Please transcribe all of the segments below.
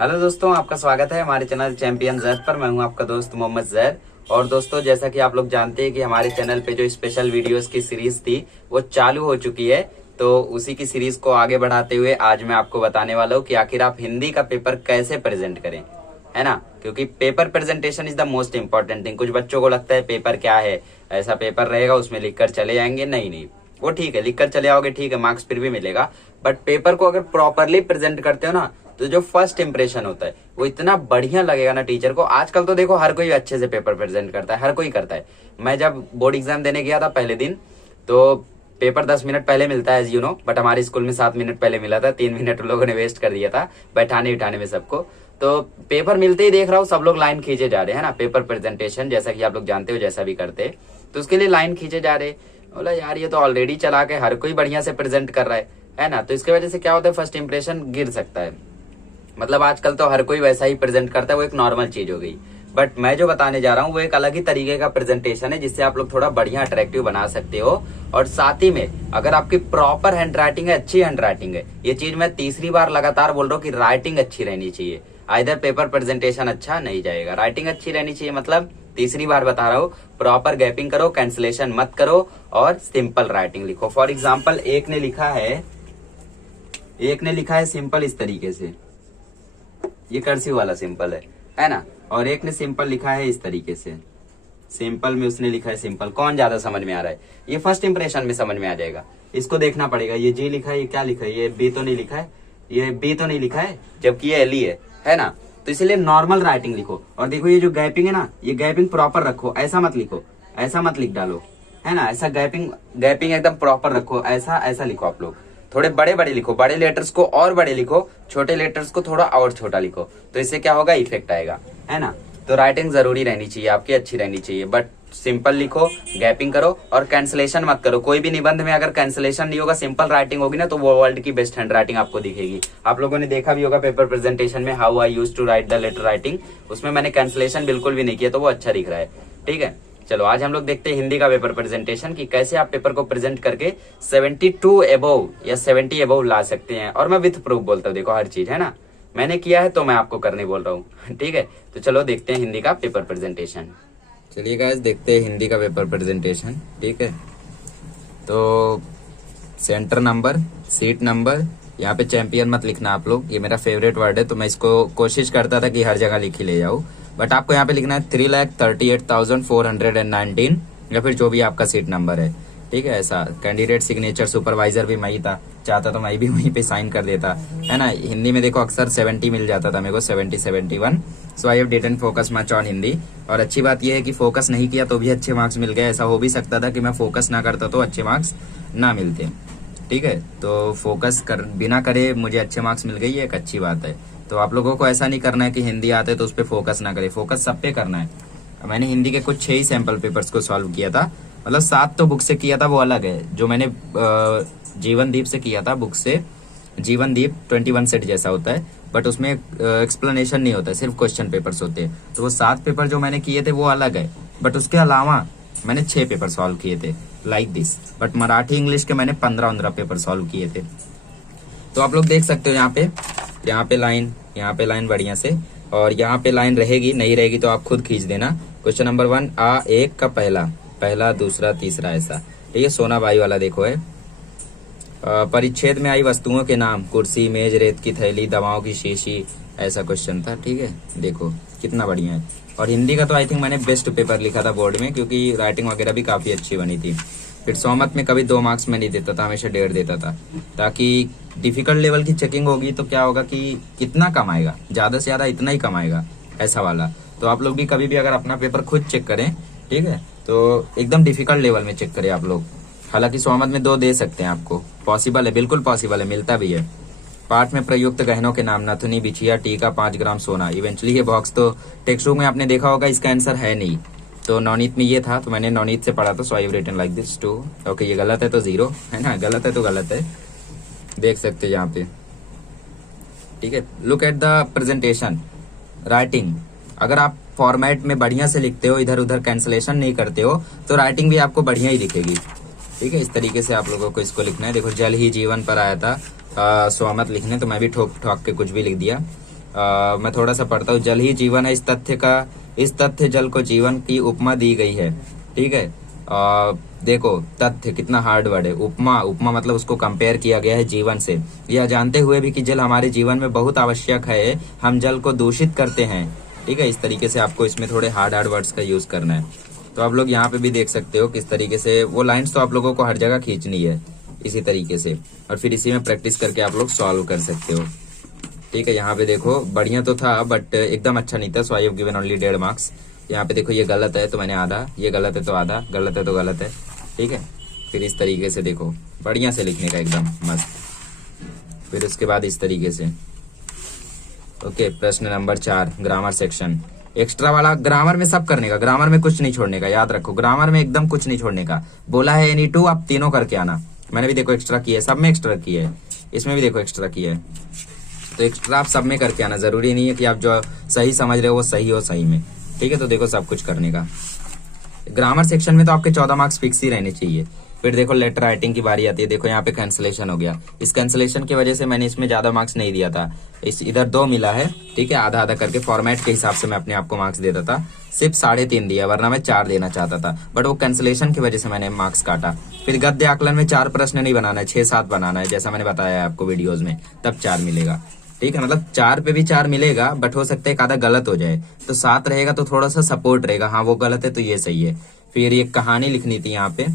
Hello दोस्तों, आपका स्वागत है हमारे चैनल चैंपियन जैद पर। मैं हूं आपका दोस्त मोहम्मद जैद। और दोस्तों, जैसा कि आप लोग जानते हैं कि हमारे चैनल पे जो स्पेशल वीडियोस की सीरीज थी वो चालू हो चुकी है। तो उसी की सीरीज को आगे बढ़ाते हुए आज मैं आपको बताने वाला हूँ कि आखिर आप हिंदी का पेपर कैसे प्रेजेंट करें, है ना। क्योंकि paper presentation is the most important thing. कुछ बच्चों को लगता है पेपर क्या है, ऐसा पेपर रहेगा उसमें लिखकर चले जाएंगे। नहीं नहीं, वो ठीक है, लिखकर चले आओगे ठीक है, मार्क्स फिर भी मिलेगा। बट पेपर को अगर प्रॉपरली प्रेजेंट करते हो ना, तो जो फर्स्ट इंप्रेशन होता है वो इतना बढ़िया लगेगा ना टीचर को। आजकल तो देखो हर कोई अच्छे से पेपर प्रेजेंट करता है, हर कोई करता है। मैं जब बोर्ड एग्जाम देने गया था पहले दिन, तो पेपर 10 मिनट पहले मिलता है एज यू नो, बट हमारे स्कूल में 7 मिनट पहले मिला था। 3 मिनट उन लोगों ने वेस्ट कर दिया था बैठाने उठाने में सबको। तो पेपर मिलते ही देख रहा हूँ सब लोग लाइन खींचे जा रहे हैं ना, पेपर प्रेजेंटेशन जैसा कि आप लोग जानते हो, जैसा भी करते हैं तो उसके लिए लाइन खींचे जा रहे। बोला यार ये तो ऑलरेडी चला के हर कोई बढ़िया से प्रेजेंट कर रहा है ना। तो इसके वजह से क्या होता है, फर्स्ट इंप्रेशन गिर सकता है। मतलब आजकल तो हर कोई वैसा ही प्रेजेंट करता है, वो एक नॉर्मल चीज हो गई। बट मैं जो बताने जा रहा हूँ वो एक अलग ही तरीके का प्रेजेंटेशन है, जिससे आप लोग थोड़ा बढ़िया अट्रैक्टिव बना सकते हो। और साथ ही में अगर आपकी प्रॉपर हैंड राइटिंग है, अच्छी हैंड राइटिंग है, ये चीज मैं तीसरी बार लगातार बोल रहा हूँ कि राइटिंग अच्छी रहनी चाहिए। आइदर पेपर प्रेजेंटेशन अच्छा नहीं जाएगा, राइटिंग अच्छी रहनी चाहिए। मतलब तीसरी बार बता रहा हूँ, प्रॉपर गैपिंग करो, कैंसिलेशन मत करो और सिंपल राइटिंग लिखो। फॉर एग्जाम्पल एक ने लिखा है सिंपल इस तरीके से, ये कर्सिव वाला सिंपल है ना। और एक ने सिंपल लिखा है इस तरीके से, सिंपल में उसने लिखा है सिंपल। कौन ज्यादा समझ में आ रहा है, ये फर्स्ट इंप्रेशन में समझ में आ जाएगा। इसको देखना पड़ेगा, ये जी लिखा है, ये क्या लिखा है, ये बी तो नहीं लिखा है, ये बी तो नहीं लिखा है, जबकि ये एल ही है ना। तो इसलिए नॉर्मल राइटिंग लिखो। और देखो ये जो गैपिंग है ना, ये गैपिंग प्रॉपर रखो, ऐसा मत लिखो, ऐसा मत लिख डालो, है ना। ऐसा गैपिंग एकदम प्रॉपर रखो, ऐसा ऐसा लिखो आप लोग। थोड़े बड़े बड़े लिखो, बड़े लेटर्स को और बड़े लिखो, छोटे लेटर्स को थोड़ा और छोटा लिखो। तो इससे क्या होगा, इफेक्ट आएगा, है ना। तो राइटिंग जरूरी रहनी चाहिए आपकी, अच्छी रहनी चाहिए। बट सिंपल लिखो, गैपिंग करो और कैंसिलेशन मत करो। कोई भी निबंध में अगर कैंसिलेशन नहीं होगा, सिंपल राइटिंग होगी ना, तो वो वर्ल्ड की बेस्ट हैंड राइटिंग आपको दिखेगी। आप लोगों ने देखा भी होगा पेपर प्रेजेंटेशन में, how I used to write the letter writing, उसमें मैंने कैंसिलेशन बिल्कुल भी नहीं किया, तो वो अच्छा दिख रहा है। ठीक है, चलो आज हम लोग देखते हैं हिंदी का पेपर प्रेजेंटेशन कि कैसे आप पेपर को प्रेजेंट करके 72 एबोव या 70 एबोव ला सकते हैं। और मैं विथ प्रूफ बोलता हूँ, देखो हर चीज है ना, मैंने किया है तो मैं आपको करने बोल रहा हूँ। ठीक है, तो चलो देखते हैं हिंदी का पेपर प्रेजेंटेशन। चलिए गाइस देखते हैं हिंदी का पेपर प्रेजेंटेशन। ठीक है, तो सेंटर नंबर, सीट नंबर, यहाँ पे चैंपियन मत लिखना आप लोग, ये मेरा फेवरेट वर्ड है, तो मैं इसको कोशिश करता था कि हर जगह लिख ही ले जाऊँ। बट आपको यहाँ पे लिखना है 3,38,419 या फिर जो भी आपका सीट नंबर है। ठीक है, ऐसा कैंडिडेट सिग्नेचर, सुपरवाइजर भी मैं ही था, चाहता तो मैं भी वहीं पे साइन कर देता, है ना। हिंदी में देखो अक्सर 70 मिल जाता था मेरे को, 70 71। So I have didn't focus much on Hindi. और अच्छी बात यह है कि फोकस नहीं किया तो भी अच्छे मार्क्स मिल गए। ऐसा हो भी सकता था कि मैं फोकस ना करता तो अच्छे मार्क्स ना मिलते। ठीक है, तो फोकस बिना करे मुझे अच्छे मार्क्स मिल गए, ये एक अच्छी बात है। तो आप लोगों को ऐसा नहीं करना है कि हिंदी आते तो उस पर फोकस ना करे, फोकस सब पे करना है। मैंने हिंदी के कुछ 6 ही सैंपल पेपर्स को सॉल्व किया था, मतलब 7 तो बुक से किया था, वो अलग है। जो मैंने जीवनदीप से किया था बुक से, जीवनदीप 21 सेट जैसा होता है, बट उसमें एक्सप्लेनेशन नहीं होता है, सिर्फ क्वेश्चन पेपर्स होते हैं। तो वो 7 पेपर जो मैंने किए थे वो अलग है, बट उसके अलावा मैंने 6 पेपर सॉल्व किए थे like this. But Marathi English के मैंने 15-15 पेपर सॉल्व किए थे। तो आप लोग देख सकते हो यहाँ पे लाइन बढ़िया से, और यहाँ पे लाइन रहेगी नहीं रहेगी तो आप खुद खींच देना। क्वेश्चन नंबर 1 आ एक का पहला दूसरा तीसरा ऐसा। ठीक है, सोना बाई वाला देखो है। परिच्छेद में आई वस्तुओं के नाम, कुर्सी, मेज, रेत की थैली, दवाओं की शीशी, ऐसा क्वेश्चन था। ठीक है, देखो कितना बढ़िया है। और हिंदी का तो आई थिंक मैंने बेस्ट पेपर लिखा था बोर्ड में, क्योंकि राइटिंग वगैरह भी काफी अच्छी बनी थी। फिर 100 मत में कभी 2 मार्क्स में नहीं देता था, हमेशा 1.5 देता था, ताकि डिफिकल्ट लेवल की चेकिंग होगी तो क्या होगा कि कितना कमाएगा, ज्यादा से ज्यादा इतना ही कमाएगा, ऐसा वाला। तो आप लोग भी कभी भी अगर अपना पेपर खुद चेक करें, ठीक है, तो एकदम डिफिकल्ट लेवल में चेक करें आप लोग। हालांकि 100 मत में 2 दे सकते हैं आपको, पॉसिबल है, बिल्कुल पॉसिबल है, मिलता भी है। पाठ में प्रयुक्त गहनों के नाम, नथनी, बिछिया, टीका, 5 ग्राम सोना। इवेंचुअली ये बॉक्स तो टेक्स्ट बुक में आपने देखा होगा, इसका आंसर है नहीं, तो नवनीत में ये था, तो मैंने नवनीत से पढ़ा था। So I have written like this 2। Okay, ये गलत है तो 0 है ना, गलत है तो गलत है, देख सकते हैं यहाँ पे। ठीक है, look at the presentation writing. अगर आप फॉर्मेट में बढ़िया से लिखते हो, इधर उधर कैंसिलेशन नहीं करते हो, तो राइटिंग भी आपको बढ़िया ही दिखेगी। ठीक है, इस तरीके से आप लोगों को इसको लिखना है। देखो जल ही जीवन पर आया था, 100 मत लिखने, तो मैं भी ठोक ठोक के कुछ भी लिख दिया। मैं थोड़ा सा पढ़ता हूँ। जल ही जीवन है, इस तथ्य जल को जीवन की उपमा दी गई है। ठीक है, देखो तथ्य कितना हार्ड वर्ड है। उपमा मतलब उसको कंपेयर किया गया है जीवन से। यह जानते हुए भी कि जल हमारे जीवन में बहुत आवश्यक है, हम जल को दूषित करते हैं। ठीक है, इस तरीके से आपको इसमें थोड़े हार्ड वर्ड्स का यूज करना है। तो आप लोग यहाँ पे भी देख सकते हो किस तरीके से वो लाइन्स तो आप लोगों को हर जगह खींचनी है इसी तरीके से, और फिर इसी में प्रैक्टिस करके आप लोग सॉल्व कर सकते हो। ठीक है, यहाँ पे देखो बढ़िया तो था बट एकदम अच्छा नहीं था, so I have given only 1.5 marks. यहाँ पे देखो ये गलत है तो मैंने आधा, ये गलत है तो आधा, गलत है तो गलत है। ठीक है, फिर इस तरीके से देखो बढ़िया से लिखने का एकदम मस्त। फिर उसके बाद इस तरीके से ओके। प्रश्न नंबर 4 ग्रामर सेक्शन। एक्स्ट्रा वाला ग्रामर में सब करने का, ग्रामर में कुछ नहीं छोड़ने का, याद रखो ग्रामर में एकदम कुछ नहीं छोड़ने का। बोला है एनी टू, आप तीनों करके आना। मैंने भी देखो एक्स्ट्रा किया है, सब में एक्स्ट्रा किया है, इसमें भी देखो एक्स्ट्रा किया है। तो एक्स्ट्रा आप सब में करके आना, जरूरी नहीं है कि आप जो सही समझ रहे हो वो सही हो सही में। ठीक है, तो देखो सब कुछ करने का। ग्रामर सेक्शन में तो आपके 14 मार्क्स फिक्स ही रहने चाहिए। फिर देखो लेटर राइटिंग की बारी आती है। देखो यहाँ पे कैंसिलेशन हो गया, इस कैंसिलेशन की वजह से मैंने इसमें ज्यादा मार्क्स नहीं दिया था, इस इधर 2 मिला है। ठीक है, आधा आधा करके फॉर्मेट के हिसाब से मैं अपने आप को मार्क्स देता था, सिर्फ 3.5 दिया, वरना मैं 4 देना चाहता था, बट वो कैंसिलेशन की वजह से मैंने मार्क्स काटा। फिर गद्य आकलन में 4 प्रश्न नहीं बनाना है, 6-7 बनाना है, जैसा मैंने बताया है आपको वीडियोज में, तब 4 मिलेगा। ठीक है, मतलब 4 पे भी 4 मिलेगा, बट हो सकता है एक आधा गलत हो जाए, तो 7 रहेगा तो थोड़ा सा सपोर्ट रहेगा, हाँ वो गलत है तो ये सही है। फिर एक कहानी लिखनी थी यहाँ पे।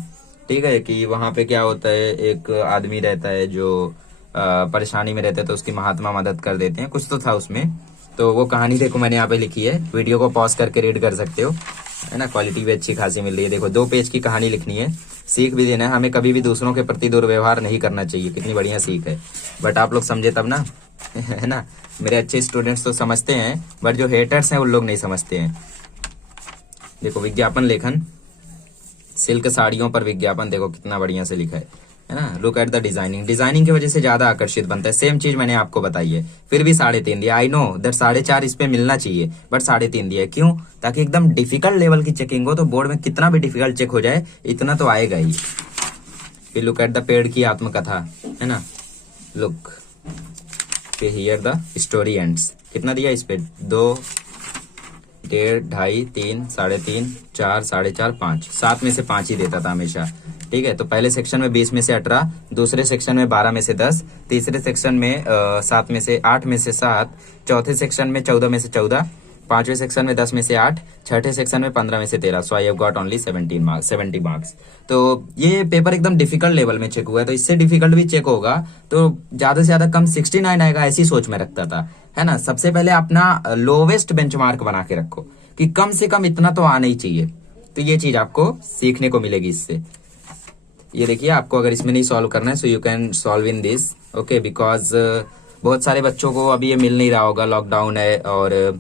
ठीक है, कि वहां पे क्या होता है, एक आदमी रहता है जो परेशानी में रहता है, तो उसकी महात्मा मदद कर देते हैं, कुछ तो था उसमें। तो वो कहानी देखो मैंने यहाँ पे लिखी है, वीडियो को पॉज करके रीड कर सकते हो, है ना। क्वालिटी भी अच्छी खासी मिल रही है। देखो 2 पेज की कहानी लिखनी है, सीख भी देना है, हमें कभी भी दूसरों के प्रति दुर्व्यवहार नहीं करना चाहिए। कितनी बढ़िया सीख है, बट आप लोग समझे तब ना है ना। मेरे अच्छे स्टूडेंट्स तो समझते हैं, बट जो हेटर्स हैं उन लोग नहीं समझते हैं। देखो विज्ञापन लेखन, सिल्क साड़ियों पर विज्ञापन, देखो कितना बढ़िया से लिखा है ना। Look at the designing, designing की वजह से ज्यादा आकर्षित बनता है। सेम चीज मैंने आपको बताई है, फिर भी 3.5 दिया। आई नो दैट 4.5 इस पे मिलना चाहिए, बट 3.5 दिया। क्यों? ताकि एकदम डिफिकल्ट लेवल की चेकिंग हो, तो बोर्ड में कितना भी डिफिकल्ट चेक हो जाए इतना तो आएगा ही। फिर लुक एट द पेड़ की आत्मकथा, है ना। लुक फिर हियर द स्टोरी एंड्स। कितना दिया इस पे? 2, 1.5, 2.5, 3, 3.5, 4, 4.5, 5, 7 में से 5 ही देता था हमेशा। ठीक है, तो पहले सेक्शन में 20 में से 18, दूसरे सेक्शन में 12 में से 10, तीसरे सेक्शन में 7 में से 8 में से 7, चौथे सेक्शन में 14 में से 14, पांचवें सेक्शन में 10 में से 8, छठे सेक्शन में 15 में से 13। So I have got only 70 marks. तो ये पेपर एकदम डिफिकल्ट लेवल में चेक हुआ है, तो इससे डिफिकल्ट भी चेक होगा तो ज्यादा से ज्यादा कम 69 आएगा, ऐसी सोच में रखता था, है ना। सबसे पहले अपना लोवेस्ट बेंचमार्क बना के रखो कि कम से कम इतना तो आना ही चाहिए। तो ये चीज आपको सीखने को मिलेगी इससे। ये देखिए, आपको अगर इसमें नहीं सॉल्व करना है so you can solve in this, okay. Because बहुत सारे बच्चों को अभी ये मिल नहीं रहा होगा, लॉकडाउन है और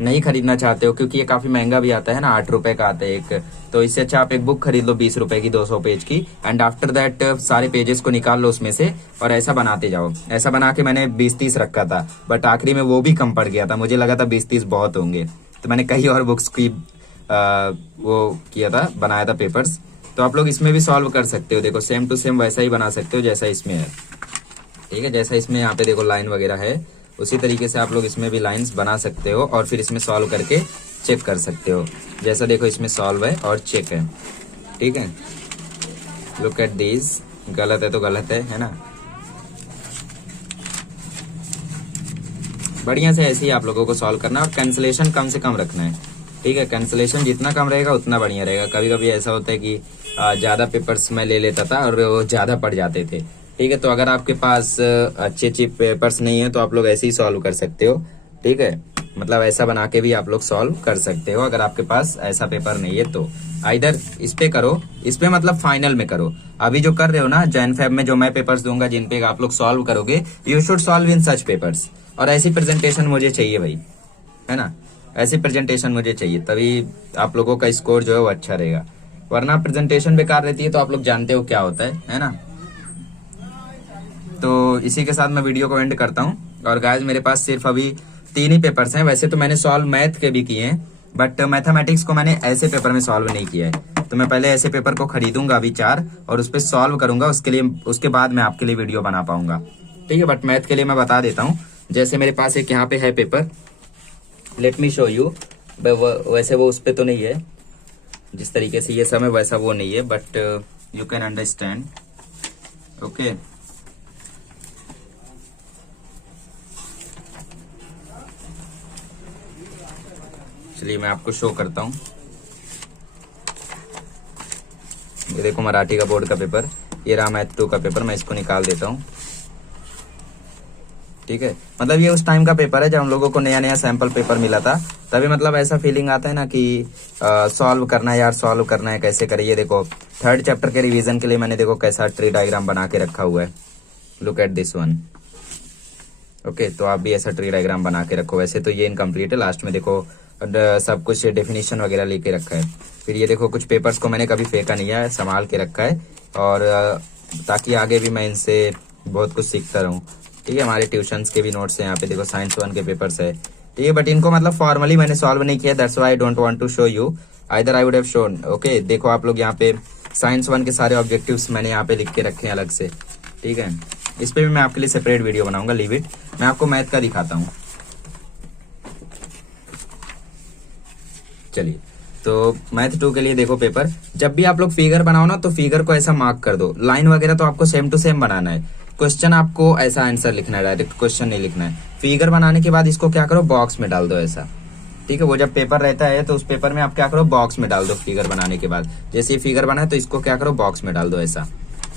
नहीं खरीदना चाहते हो, क्योंकि ये काफी महंगा भी आता है ना, 8 रुपए का आता है एक। तो इससे अच्छा आप एक बुक खरीद लो 20 रुपए की, 200 पेज की, एंड आफ्टर दैट सारे पेजेस को निकाल लो उसमें से और ऐसा बनाते जाओ। ऐसा बना के मैंने 20-30 रखा था, बट आखिरी में वो भी कम पड़ गया था, मुझे लगा था 20-30 बहुत होंगे, तो मैंने कई और बुक्स की वो किया था, बनाया था पेपर्स। तो आप लोग इसमें भी सॉल्व कर सकते हो। देखो सेम टू सेम वैसा ही बना सकते हो जैसा इसमें है। ठीक है, जैसा इसमें यहाँ पे देखो लाइन वगैरह है, उसी तरीके से आप लोग इसमें भी लाइंस बना सकते हो और फिर इसमें सॉल्व करके चेक कर सकते हो। जैसा देखो इसमें सॉल्व है और चेक है। ठीक है, लुक एट दिस, गलत है तो गलत है ना। बढ़िया से ऐसे ही आप लोगों को सॉल्व करना है और कैंसिलेशन कम से कम रखना है। ठीक है, कैंसिलेशन जितना कम रहेगा उतना बढ़िया रहेगा। कभी कभी ऐसा होता है कि ज्यादा पेपर्स मैं ले लेता था और वो ज्यादा पड़ जाते थे। ठीक है, तो अगर आपके पास अच्छे पेपर्स नहीं है तो आप लोग ऐसे ही सॉल्व कर सकते हो। ठीक है, मतलब ऐसा बना के भी आप लोग सॉल्व कर सकते हो। अगर आपके पास ऐसा पेपर नहीं है तो आइदर इस पे करो, इस पे मतलब फाइनल में करो। अभी जो कर रहे हो ना जैन फेब में, जो मैं पेपर्स दूंगा जिन पे आप लोग सॉल्व करोगे, you should solve in such papers. और ऐसी प्रेजेंटेशन मुझे चाहिए भाई, है ना। ऐसी प्रेजेंटेशन मुझे चाहिए, तभी आप लोगों का स्कोर जो है वो अच्छा रहेगा। वरना प्रेजेंटेशन बेकार रहती है तो आप लोग जानते हो क्या होता है ना। तो इसी के साथ मैं वीडियो को एंड करता हूँ। और गाइस मेरे पास सिर्फ अभी 3 ही पेपर्स हैं। वैसे तो मैंने सॉल्व मैथ के भी किए हैं, बट मैथमेटिक्स को मैंने ऐसे पेपर में सॉल्व नहीं किया है। तो मैं पहले ऐसे पेपर को खरीदूंगा अभी 4 और उस पर सॉल्व करूंगा, उसके बाद मैं आपके लिए वीडियो बना पाऊंगा। ठीक है, बट मैथ के लिए मैं बता देता हूँ, जैसे मेरे पास एक यहाँ पे है paper, let me show you. वैसे वो उस पे तो नहीं है, जिस तरीके से ये सब है वैसा वो नहीं है, but you can understand. Okay, चलिए मैं आपको शो करता हूँ। ये देखो मराठी का बोर्ड का पेपर, ये रहा मैथ 2 का पेपर। मैं इसको निकाल देता हूँ, ठीक है। मतलब ये उस टाइम का पेपर है जब हम लोगों को नया नया सैंपल पेपर मिला था, तभी मतलब ऐसा फीलिंग आता है ना कि सॉल्व करना है यार, सॉल्व करना है, कैसे करें। ये देखो 3rd चैप्टर के रिवीजन के लिए मैंने देखो कैसा ट्री डायग्राम बना के रखा हुआ है। Look at this one. Okay, तो आप भी ऐसा ट्री डायग्राम बना के रखो। वैसे तो ये इनकम्प्लीट है, लास्ट में देखो सब कुछ डेफिनेशन वगैरह लेके रखा है। फिर ये देखो कुछ पेपर्स को मैंने कभी फेंका नहीं है, संभाल के रखा है, और ताकि आगे भी मैं इनसे बहुत कुछ सीखता रहूँ, ठीक है। हमारे ट्यूशंस के भी नोट्स हैं यहाँ पे, देखो साइंस 1 के पेपर्स है, ठीक है। बट इनको मतलब फॉर्मली मैंने सॉल्व नहीं किया, that's why I don't want to show you, either I would have shown. Okay, देखो आप लोग यहाँ पे साइंस 1 के सारे ऑब्जेक्टिव्स मैंने यहाँ पे लिख के रखे हैं अलग से, ठीक है। इस पे भी मैं आपके लिए सेपरेट वीडियो बनाऊंगा, लीव इट। मैं आपको मैथ का दिखाता हूँ। चलिए, तो मैथ 2 के लिए देखो पेपर, जब भी आप लोग फिगर बनाओ ना तो फिगर को ऐसा मार्क कर दो। लाइन वगैरह तो आपको सेम टू सेम बनाना है, क्वेश्चन आपको ऐसा आंसर लिखना है, डायरेक्ट क्वेश्चन नहीं लिखना है। फिगर बनाने के बाद इसको क्या करो, बॉक्स में डाल दो ऐसा, ठीक है। वो जब पेपर रहता है तो उस पेपर में आप क्या करो, बॉक्स में डाल दो। फिगर बनाने के बाद जैसे ये फिगर बना है तो इसको क्या करो, बॉक्स में डाल दो ऐसा,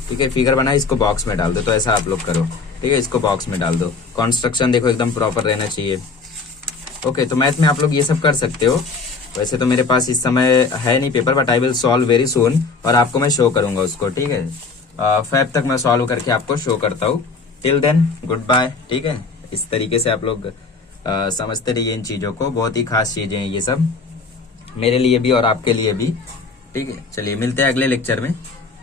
ठीक है। फिगर बना है, इसको बॉक्स में डाल दो, तो ऐसा आप लोग करो, ठीक है। इसको बॉक्स में डाल दो। कंस्ट्रक्शन देखो एकदम प्रॉपर रहना चाहिए। ओके, तो मैथ में आप लोग ये सब कर सकते हो। वैसे तो मेरे पास इस समय है नहीं paper, but I will solve very soon, और आपको मैं शो करूंगा उसको, ठीक है। फेब तक मैं सॉल्व करके आपको शो करता हूँ। टिल देन गुड बाय, ठीक है। इस तरीके से आप लोग समझते रहिए इन चीजों को, बहुत ही खास चीजें हैं ये सब, मेरे लिए भी और आपके लिए भी, ठीक है। चलिए मिलते हैं अगले लेक्चर में।